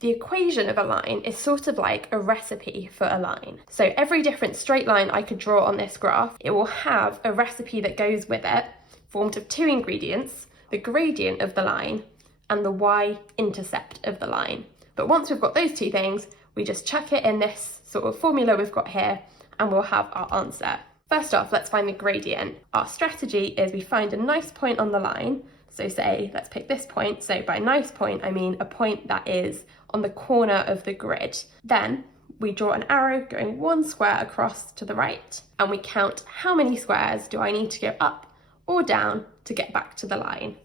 The equation of a line is sort of like a recipe for a line. So every different straight line I could draw on this graph, it will have a recipe that goes with it, formed of two ingredients, the gradient of the line and the y-intercept of the line. But once we've got those two things, we just chuck it in this sort of formula we've got here and we'll have our answer. First off, let's find the gradient. Our strategy is we find a nice point on the line. So say, let's pick this point. So by nice point, I mean a point that is on the corner of the grid. Then we draw an arrow going one square across to the right, and we count how many squares do I need to go up or down to get back to the line.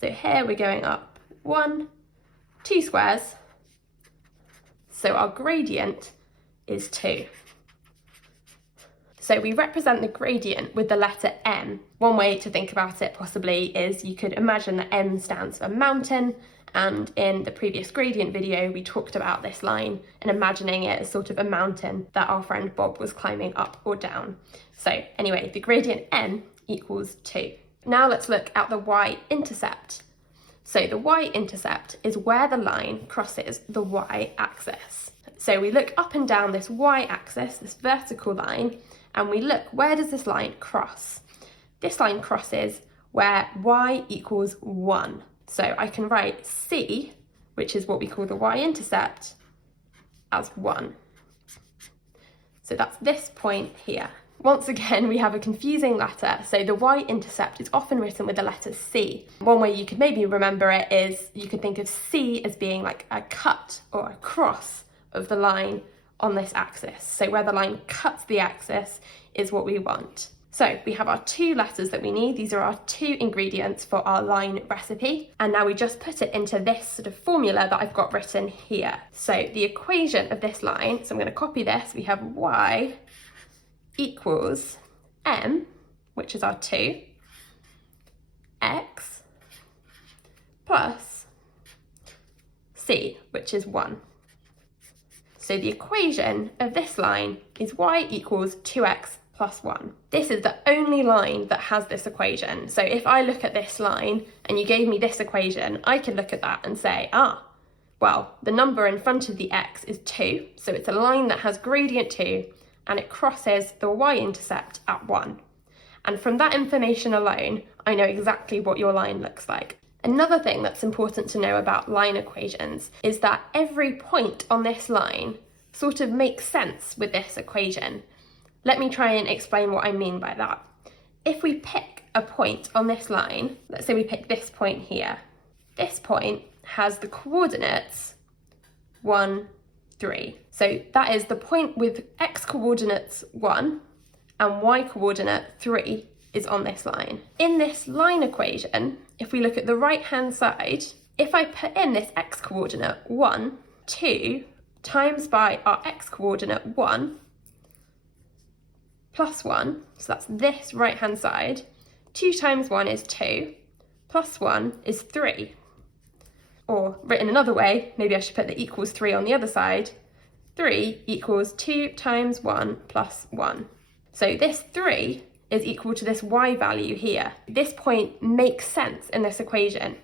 So here we're going up 1, 2 squares. So our gradient is 2. So we represent the gradient with the letter M. One way to think about it possibly is you could imagine that M stands for mountain, and in the previous gradient video we talked about this line and imagining it as sort of a mountain that our friend Bob was climbing up or down. So anyway, the gradient M equals 2. Now let's look at the y-intercept. So the y-intercept is where the line crosses the y-axis. So we look up and down this y-axis, this vertical line, and we look, where does this line cross? This line crosses where y equals 1. So I can write C, which is what we call the y-intercept, as 1. So that's this point here. Once again, we have a confusing letter. So the y-intercept is often written with the letter C. One way you could maybe remember it is you could think of C as being like a cut or a cross of the line on this axis. So where the line cuts the axis is what we want. So we have our two letters that we need. These are our two ingredients for our line recipe. And now we just put it into this sort of formula that I've got written here. So the equation of this line, so I'm going to copy this. We have y equals m, which is our 2, x plus c, which is 1. So the equation of this line is y equals 2x plus 1. This is the only line that has this equation. So if I look at this line and you gave me this equation, I could look at that and say, well, the number in front of the x is 2. So it's a line that has gradient 2 and it crosses the y-intercept at 1. And from that information alone, I know exactly what your line looks like. Another thing that's important to know about line equations is that every point on this line sort of makes sense with this equation. Let me try and explain what I mean by that. If we pick a point on this line, let's say we pick this point here. This point has the coordinates 1, 3. So that is the point with x coordinates 1 and y coordinate 3 is on this line. In this line equation, if we look at the right-hand side, if I put in this x coordinate 1, 2 times by our x coordinate 1 plus 1, so that's this right-hand side, 2 times 1 is 2, plus 1 is 3. Or written another way, maybe I should put the equals 3 on the other side, 3 equals 2 times 1 plus 1. So this 3 is equal to this y value here. This point makes sense in this equation.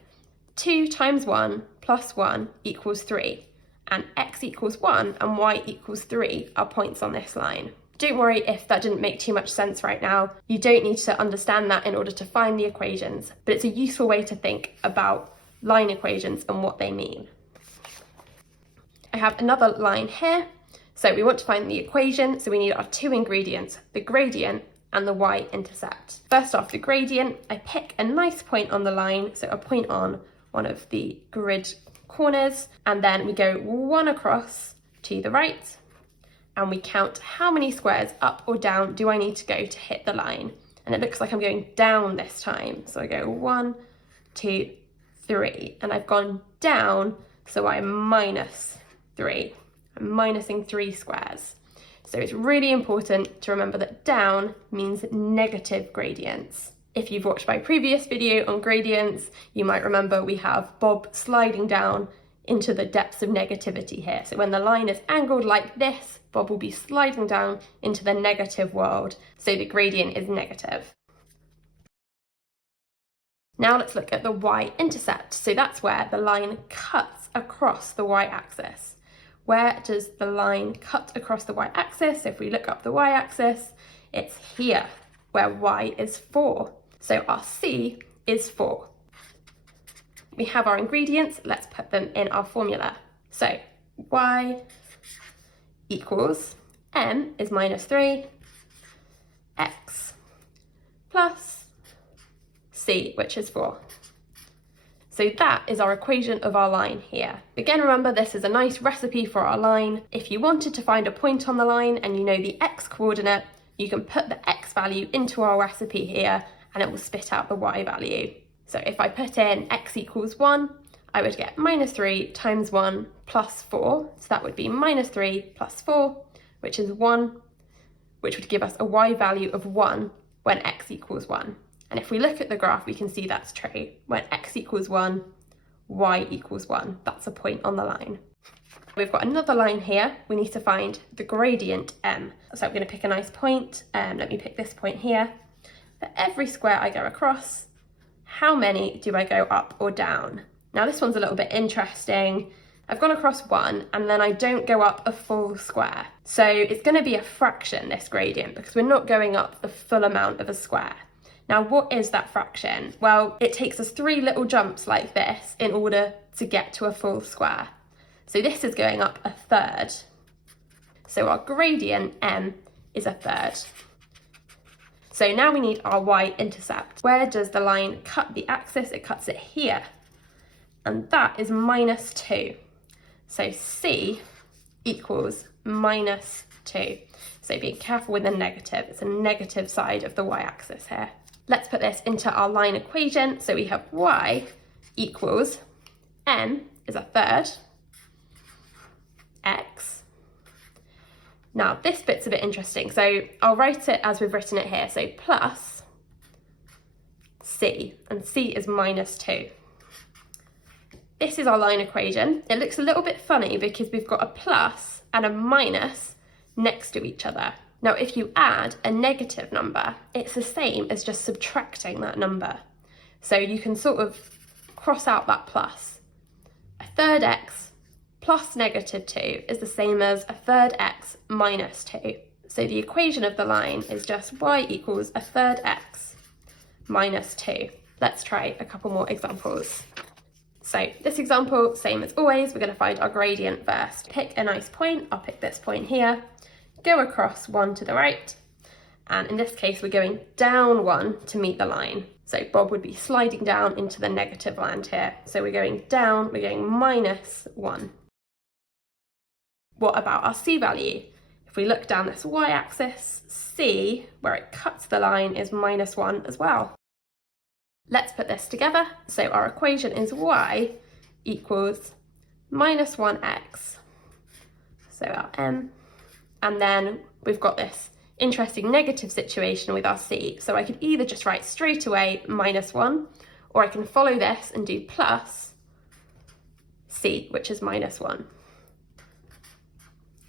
2 times 1 plus 1 equals 3, and x equals 1 and y equals 3 are points on this line. Don't worry if that didn't make too much sense right now. You don't need to understand that in order to find the equations, but it's a useful way to think about line equations and what they mean. I have another line here. So we want to find the equation, so we need our two ingredients, the gradient and the y-intercept. First off, the gradient, I pick a nice point on the line, so a point on one of the grid corners, and then we go one across to the right, and we count how many squares up or down do I need to go to hit the line. And it looks like I'm going down this time. So I go 1, 2, 3, and I've gone down, so I'm minus 3. I'm minusing 3 squares. So it's really important to remember that down means negative gradients. If you've watched my previous video on gradients, you might remember we have Bob sliding down into the depths of negativity here. So when the line is angled like this, Bob will be sliding down into the negative world. So the gradient is negative. Now let's look at the y-intercept. So that's where the line cuts across the y-axis. Where does the line cut across the y-axis? If we look up the y-axis, it's here, where y is 4. So our c is 4. We have our ingredients, let's put them in our formula. So y equals m is minus 3, x plus c, which is 4. So that is our equation of our line here. Again, remember, this is a nice recipe for our line. If you wanted to find a point on the line and you know the x coordinate, you can put the x value into our recipe here and it will spit out the y value. So if I put in x equals 1, I would get minus 3 times 1 plus 4. So that would be minus 3 plus 4, which is 1, which would give us a y value of 1 when x equals 1. And if we look at the graph, we can see that's true. When x equals 1, y equals 1. That's a point on the line. We've got another line here. We need to find the gradient m. So I'm going to pick a nice point. Let me pick this point here. For every square I go across, how many do I go up or down? Now this one's a little bit interesting. I've gone across 1 and then I don't go up a full square. So it's going to be a fraction, this gradient, because we're not going up the full amount of a square. Now, what is that fraction? Well, it takes us 3 little jumps like this in order to get to a full square. So this is going up a third. So our gradient m is a third. So now we need our y-intercept. Where does the line cut the axis? It cuts it here. And that is minus 2. So c equals minus 2. So be careful with the negative. It's a negative side of the y-axis here. Let's put this into our line equation. So we have y equals m is a third, x. Now this bit's a bit interesting. So I'll write it as we've written it here. So plus c, and c is minus 2. This is our line equation. It looks a little bit funny because we've got a plus and a minus next to each other. Now, if you add a negative number, it's the same as just subtracting that number. So you can sort of cross out that plus. A third x plus negative 2 is the same as a third x minus 2. So the equation of the line is just y equals a third x minus 2. Let's try a couple more examples. So this example, same as always, we're going to find our gradient first. Pick a nice point. I'll pick this point here. Go across 1 to the right, and in this case we're going down 1 to meet the line. So Bob would be sliding down into the negative land here. So we're going down, we're going minus 1. What about our c value? If we look down this y-axis, c, where it cuts the line, is minus 1 as well. Let's put this together. So our equation is y equals minus 1x. So our m. And then we've got this interesting negative situation with our c. So I could either just write straight away minus 1, or I can follow this and do plus c, which is minus 1.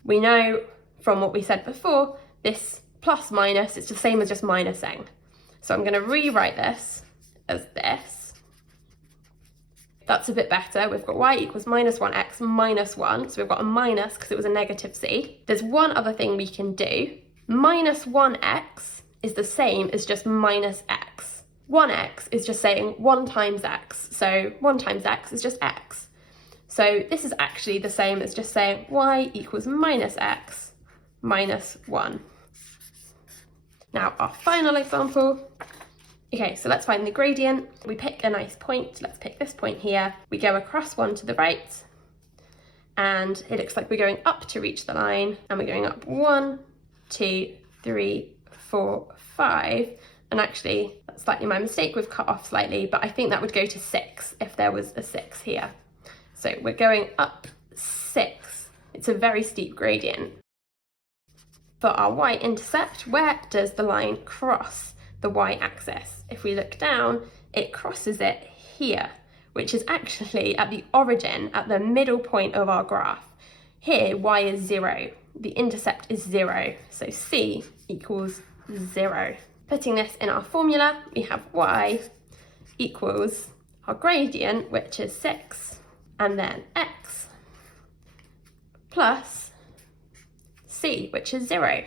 We know from what we said before, this plus minus is the same as just minusing. So I'm going to rewrite this as this. That's a bit better. We've got y equals minus 1x minus 1. So we've got a minus because it was a negative c. There's one other thing we can do. Minus 1x is the same as just minus x. 1x is just saying 1 times x. So 1 times x is just x. So this is actually the same as just saying y equals minus x minus 1. Now our final example. Okay, so let's find the gradient. We pick a nice point. Let's pick this point here. We go across 1 to the right, and it looks like we're going up to reach the line, and we're going up 1, 2, 3, 4, 5. And actually, that's slightly my mistake. We've cut off slightly, but I think that would go to 6 if there was a 6 here. So we're going up 6. It's a very steep gradient. For our y-intercept, where does the line cross the y-axis? If we look down, it crosses it here, which is actually at the origin, at the middle point of our graph. Here, y is 0. The intercept is 0, so c equals 0. Putting this in our formula, we have y equals our gradient, which is 6, and then x plus c, which is 0.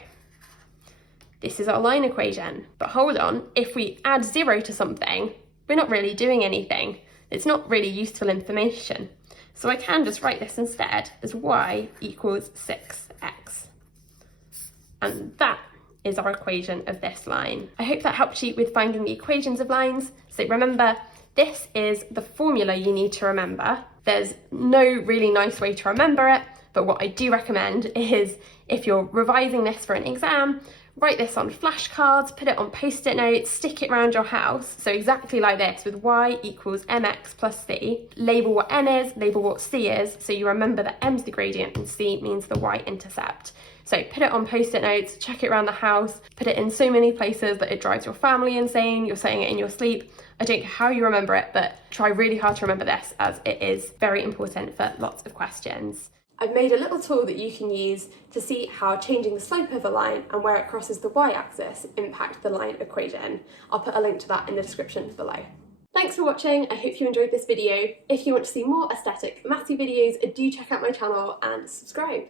This is our line equation. But hold on, if we add 0 to something, we're not really doing anything. It's not really useful information. So I can just write this instead as y equals 6x. And that is our equation of this line. I hope that helped you with finding the equations of lines. So remember, this is the formula you need to remember. There's no really nice way to remember it, but what I do recommend is if you're revising this for an exam, write this on flashcards, put it on post-it notes, stick it around your house. So exactly like this, with y equals mx plus c. Label what m is, label what c is, so you remember that m's the gradient and c means the y-intercept. So put it on post-it notes, check it around the house, put it in so many places that it drives your family insane, you're saying it in your sleep. I don't care how you remember it, but try really hard to remember this, as it is very important for lots of questions. I've made a little tool that you can use to see how changing the slope of a line and where it crosses the y-axis impact the line equation. I'll put a link to that in the description below. Thanks for watching, I hope you enjoyed this video. If you want to see more aesthetic mathsy videos, do check out my channel and subscribe.